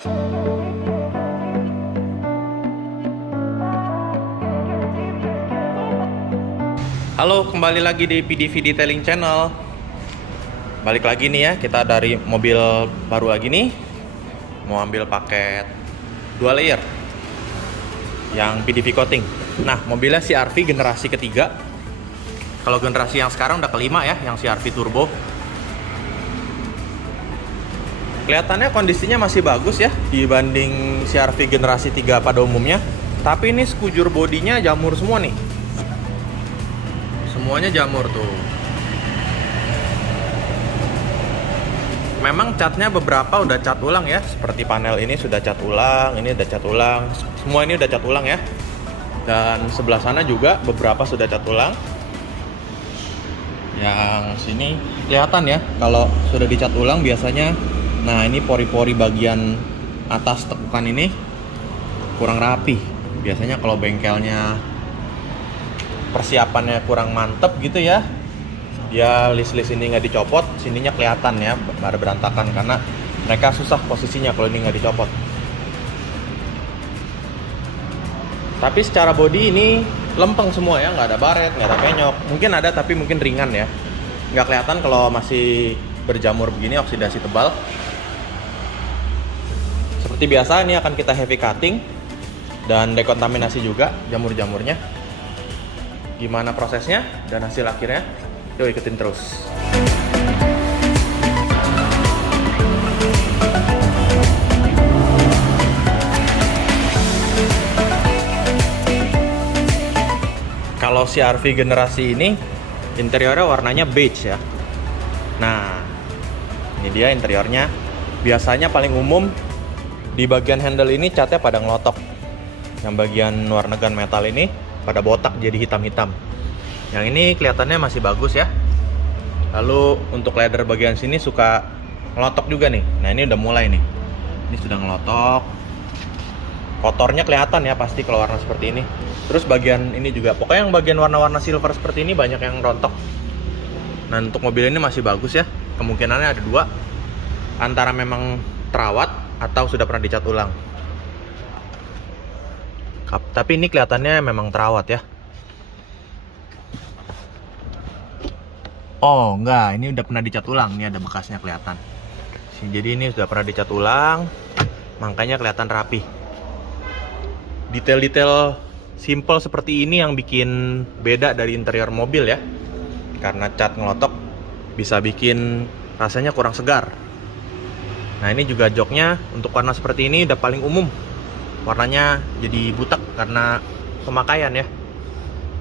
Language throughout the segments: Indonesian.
Halo, kembali lagi di PDV Detailing Channel. Balik lagi nih ya, kita dari mobil baru lagi nih. Mau ambil paket 2 layer yang PDV coating. Nah, mobilnya CR-V generasi ketiga. Kalau generasi yang sekarang udah kelima ya, yang CR-V turbo. Kelihatannya kondisinya masih bagus ya dibanding CR-V generasi 3 pada umumnya. Tapi ini sekujur bodinya jamur semua nih. Semuanya jamur tuh. Memang catnya beberapa udah cat ulang ya. Seperti panel ini sudah cat ulang, ini udah cat ulang. Semua ini udah cat ulang ya. Dan sebelah sana juga beberapa sudah cat ulang. Yang sini kelihatan ya, kalau sudah dicat ulang biasanya. Nah, ini pori-pori bagian atas tekukan ini kurang rapi. Biasanya kalau bengkelnya persiapannya kurang mantep gitu ya, dia list-list ini nggak dicopot, sininya kelihatan ya pada berantakan karena mereka susah posisinya kalau ini nggak dicopot. Tapi secara body ini lempeng semua ya, nggak ada baret, nggak ada penyok. Mungkin ada tapi mungkin ringan ya, nggak kelihatan kalau masih berjamur begini, oksidasi tebal. Seperti biasa ini akan kita heavy cutting dan dekontaminasi juga jamur-jamurnya. Gimana prosesnya dan hasil akhirnya? Yuk ikutin terus. Kalau CR-V generasi ini interiornya warnanya beige ya. Nah, ini dia interiornya. Biasanya paling umum di bagian handle ini catnya pada ngelotok. Yang bagian warna gun metal ini pada botak jadi hitam-hitam. Yang ini kelihatannya masih bagus ya. Lalu untuk leather bagian sini suka ngelotok juga nih. Nah, ini udah mulai nih. Ini sudah ngelotok. Kotornya kelihatan ya pasti kalau warna seperti ini. Terus bagian ini juga, pokoknya yang bagian warna-warna silver seperti ini banyak yang rontok. Nah, untuk mobil ini masih bagus ya. Kemungkinannya ada dua. Antara memang terawat atau sudah pernah dicat ulang. Tapi ini kelihatannya memang terawat ya. Oh enggak, ini udah pernah dicat ulang. Ini ada bekasnya kelihatan. Jadi ini sudah pernah dicat ulang, makanya kelihatan rapi. Detail-detail simple seperti ini yang bikin beda dari interior mobil ya. Karena cat ngelotok bisa bikin rasanya kurang segar. Nah, ini juga joknya untuk warna seperti ini udah paling umum. Warnanya jadi butek karena pemakaian ya.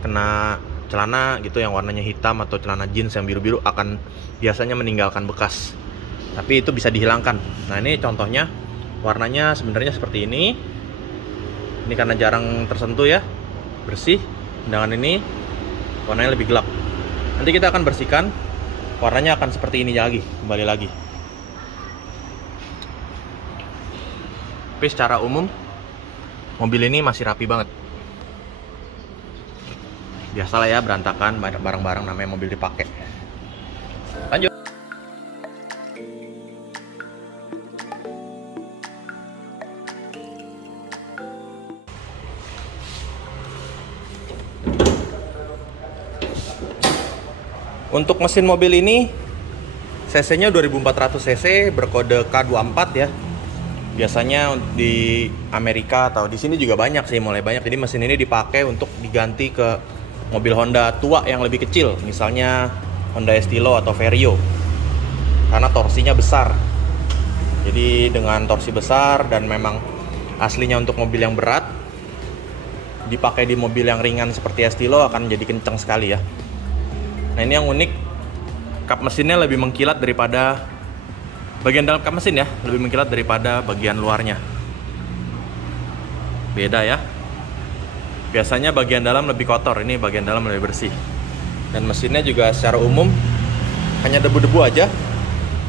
Kena celana gitu yang warnanya hitam atau celana jeans yang biru-biru akan biasanya meninggalkan bekas. Tapi itu bisa dihilangkan. Nah, ini contohnya warnanya sebenarnya seperti ini. Ini karena jarang tersentuh ya, bersih. Sedangkan ini warnanya lebih gelap. Nanti kita akan bersihkan, warnanya akan seperti ini lagi, kembali lagi. Tapi secara umum mobil ini masih rapi banget. Biasalah ya, berantakan, banyak barang-barang namanya mobil dipakai. Lanjut. Untuk mesin mobil ini cc-nya 2400 cc berkode K24 ya. Biasanya di Amerika atau di sini juga banyak sih, mulai banyak. Jadi mesin ini dipakai untuk diganti ke mobil Honda tua yang lebih kecil, misalnya Honda Estilo atau Vario, karena torsinya besar. Jadi dengan torsi besar dan memang aslinya untuk mobil yang berat, dipakai di mobil yang ringan seperti Estilo akan jadi kencang sekali ya. Nah, ini yang unik, kap mesinnya lebih mengkilat daripada bagian dalam kap mesin ya, lebih mengkilat daripada bagian luarnya. Beda ya. Biasanya bagian dalam lebih kotor, ini bagian dalam lebih bersih. Dan mesinnya juga secara umum hanya debu-debu aja.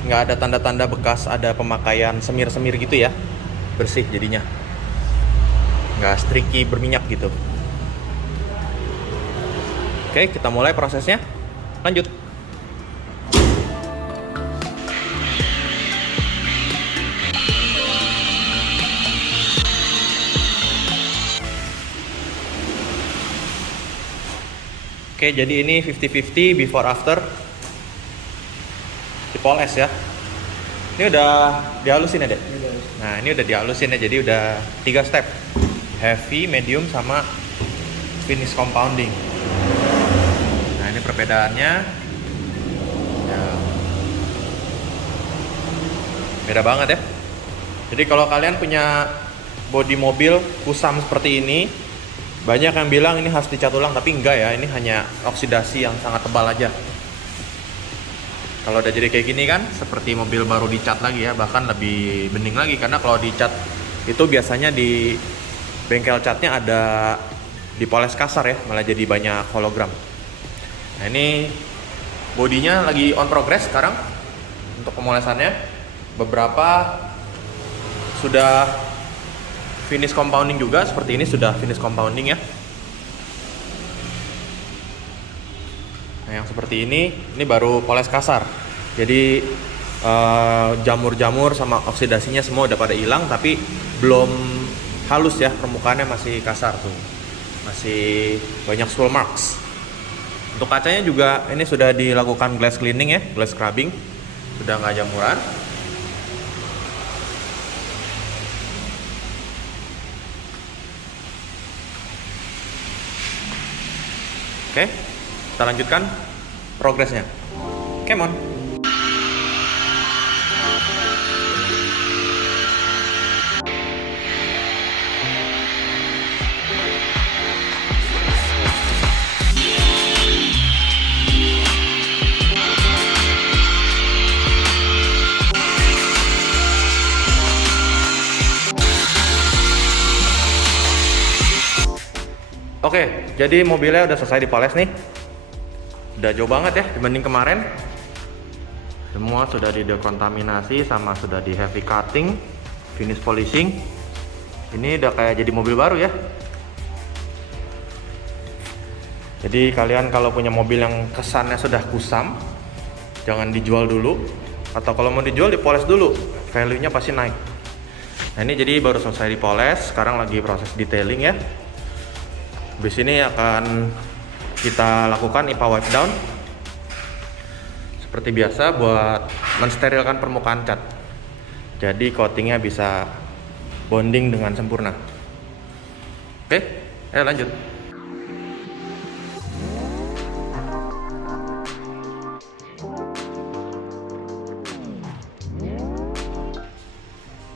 Nggak ada tanda-tanda bekas ada pemakaian semir-semir gitu ya. Bersih jadinya. Nggak streaky berminyak gitu. Oke, kita mulai prosesnya. Lanjut. Oke, jadi ini 50-50 before after dipoles ya. Ini udah dihalusin ya, Dek? Nah, ini udah dihalusin ya, jadi udah 3 step. Heavy, medium, sama finish compounding. Nah, ini perbedaannya. Ya. Beda banget ya. Jadi kalau kalian punya bodi mobil kusam seperti ini, banyak yang bilang ini harus dicat ulang, tapi enggak ya, ini hanya oksidasi yang sangat tebal aja. Kalau udah jadi kayak gini kan, seperti mobil baru dicat lagi ya, bahkan lebih bening lagi, karena kalau dicat itu biasanya di bengkel catnya ada dipoles kasar ya, malah jadi banyak hologram. Nah ini bodinya lagi on progress sekarang untuk pemolesannya. Beberapa sudah finish compounding juga, seperti ini sudah finish compounding ya. Nah yang seperti ini baru poles kasar. Jadi jamur-jamur sama oksidasinya semua udah pada hilang, tapi belum halus ya, permukaannya masih kasar tuh, masih banyak swirl marks. Untuk kacanya juga ini sudah dilakukan glass cleaning ya, glass scrubbing, sudah nggak jamuran. Oke, kita lanjutkan progresnya. Come on. Oke, jadi mobilnya udah selesai dipoles nih. Udah jauh banget ya dibanding kemarin. Semua sudah didekontaminasi sama sudah di heavy cutting, finish polishing. Ini udah kayak jadi mobil baru ya. Jadi kalian kalau punya mobil yang kesannya sudah kusam, jangan dijual dulu. Atau kalau mau dijual, dipoles dulu, value-nya pasti naik. Nah ini jadi baru selesai dipoles, sekarang lagi proses detailing ya. Habis ini akan kita lakukan IPA wipe down seperti biasa buat mensterilkan permukaan cat. Jadi coatingnya bisa bonding dengan sempurna. Oke, ayo lanjut.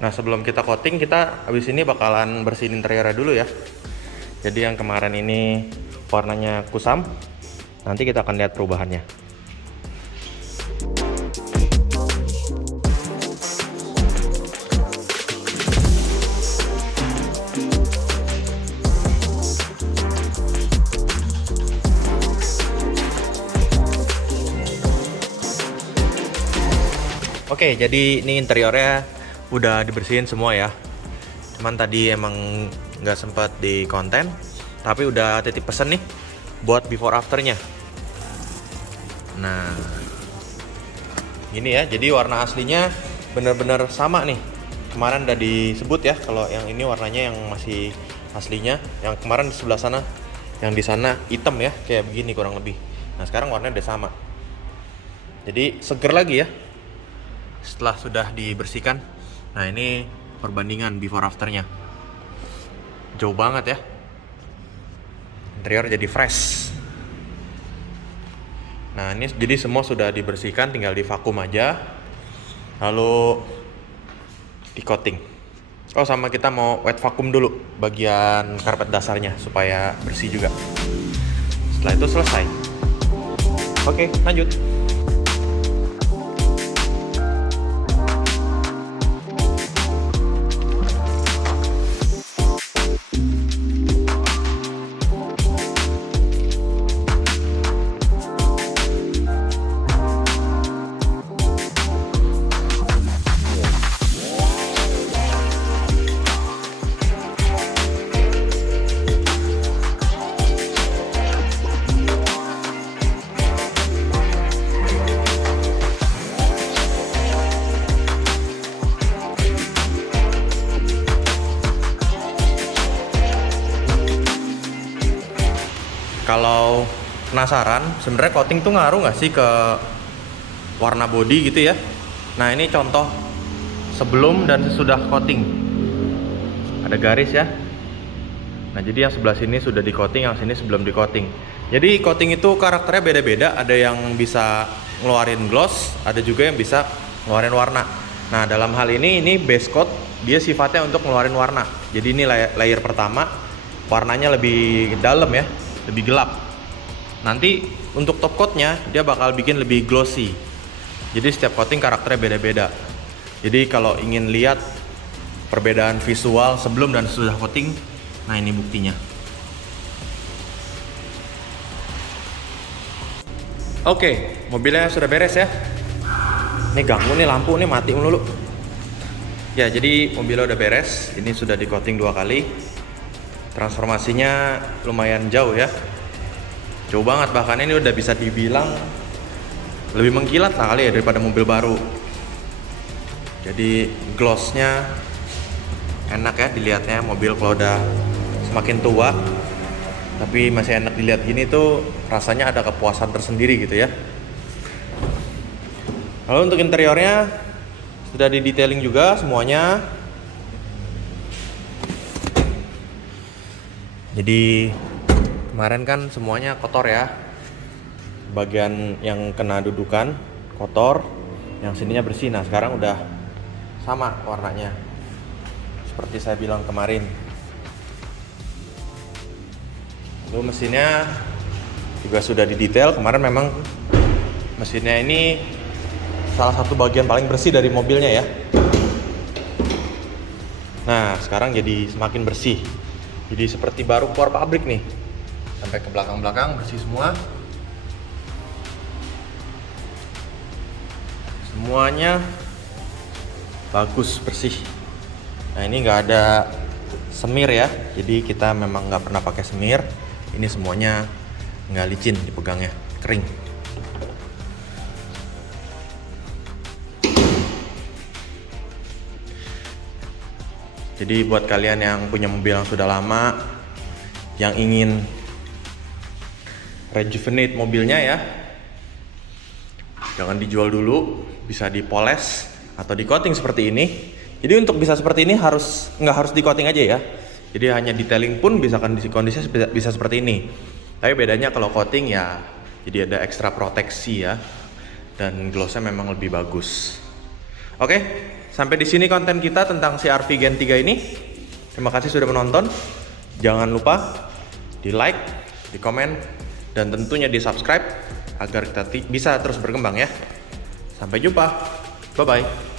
Nah sebelum kita coating, kita habis ini bakalan bersihin interiornya dulu ya. Jadi yang kemarin ini warnanya kusam, nanti kita akan lihat perubahannya. Oke, jadi ini interiornya udah dibersihin semua ya. Cuman tadi emang nggak sempat di konten, tapi udah titip pesen nih buat before afternya. Nah ini ya, jadi warna aslinya bener-bener sama nih. Kemarin udah disebut ya kalau yang ini warnanya yang masih aslinya. Yang kemarin di sebelah sana, yang di sana hitam ya, kayak begini kurang lebih. Nah sekarang warnanya udah sama, jadi seger lagi ya setelah sudah dibersihkan. Nah ini perbandingan before afternya, jauh banget ya, interior jadi fresh. Nah ini jadi semua sudah dibersihkan, tinggal divakum aja, lalu di coating. Oh sama kita mau wet vacuum dulu bagian karpet dasarnya supaya bersih juga. Setelah itu selesai. Oke, lanjut. Kalau penasaran sebenarnya coating tuh ngaruh nggak sih ke warna body gitu ya. Nah ini contoh sebelum dan sesudah coating. Ada garis ya. Nah jadi yang sebelah sini sudah di coating, yang sini sebelum di coating. Jadi coating itu karakternya beda-beda. Ada yang bisa ngeluarin gloss, ada juga yang bisa ngeluarin warna. Nah dalam hal ini base coat, dia sifatnya untuk ngeluarin warna. Jadi ini layer pertama, warnanya lebih dalam ya, lebih gelap. Nanti untuk top coatnya dia bakal bikin lebih glossy. Jadi setiap coating karakternya beda-beda. Jadi kalau ingin lihat perbedaan visual sebelum dan sesudah coating, nah ini buktinya. Oke, mobilnya sudah beres ya. Ini ganggu nih lampu nih, mati mulu. Ya, jadi mobilnya udah beres. Ini sudah di coating 2 kali. Transformasinya lumayan jauh ya. Jauh banget, bahkan ini udah bisa dibilang lebih mengkilat lah kali ya daripada mobil baru. Jadi glossnya enak ya dilihatnya. Mobil kalau udah semakin tua tapi masih enak dilihat gini tuh rasanya ada kepuasan tersendiri gitu ya. Lalu untuk interiornya sudah di detailing juga semuanya. Jadi kemarin kan semuanya kotor ya. Bagian yang kena dudukan kotor, yang sininya bersih. Nah sekarang udah sama warnanya seperti saya bilang kemarin. Lalu mesinnya juga sudah didetail. Kemarin memang mesinnya ini salah satu bagian paling bersih dari mobilnya ya. Nah sekarang jadi semakin bersih. Jadi seperti baru keluar pabrik nih. Sampai ke belakang-belakang bersih semua. Semuanya bagus, bersih. Nah ini nggak ada semir ya. Jadi kita memang nggak pernah pakai semir. Ini semuanya nggak licin dipegangnya, kering. Jadi buat kalian yang punya mobil yang sudah lama, yang ingin rejuvenate mobilnya ya, jangan dijual dulu, bisa dipoles atau di coating seperti ini. Jadi untuk bisa seperti ini nggak harus di coating aja ya. Jadi hanya detailing pun bisa kondisi bisa seperti ini. Tapi bedanya kalau coating ya, jadi ada ekstra proteksi ya, dan glossnya memang lebih bagus. Oke, sampai di sini konten kita tentang CR-V Gen 3 ini. Terima kasih sudah menonton. Jangan lupa di like, di komen, dan tentunya di subscribe agar kita bisa terus berkembang ya. Sampai jumpa, bye bye.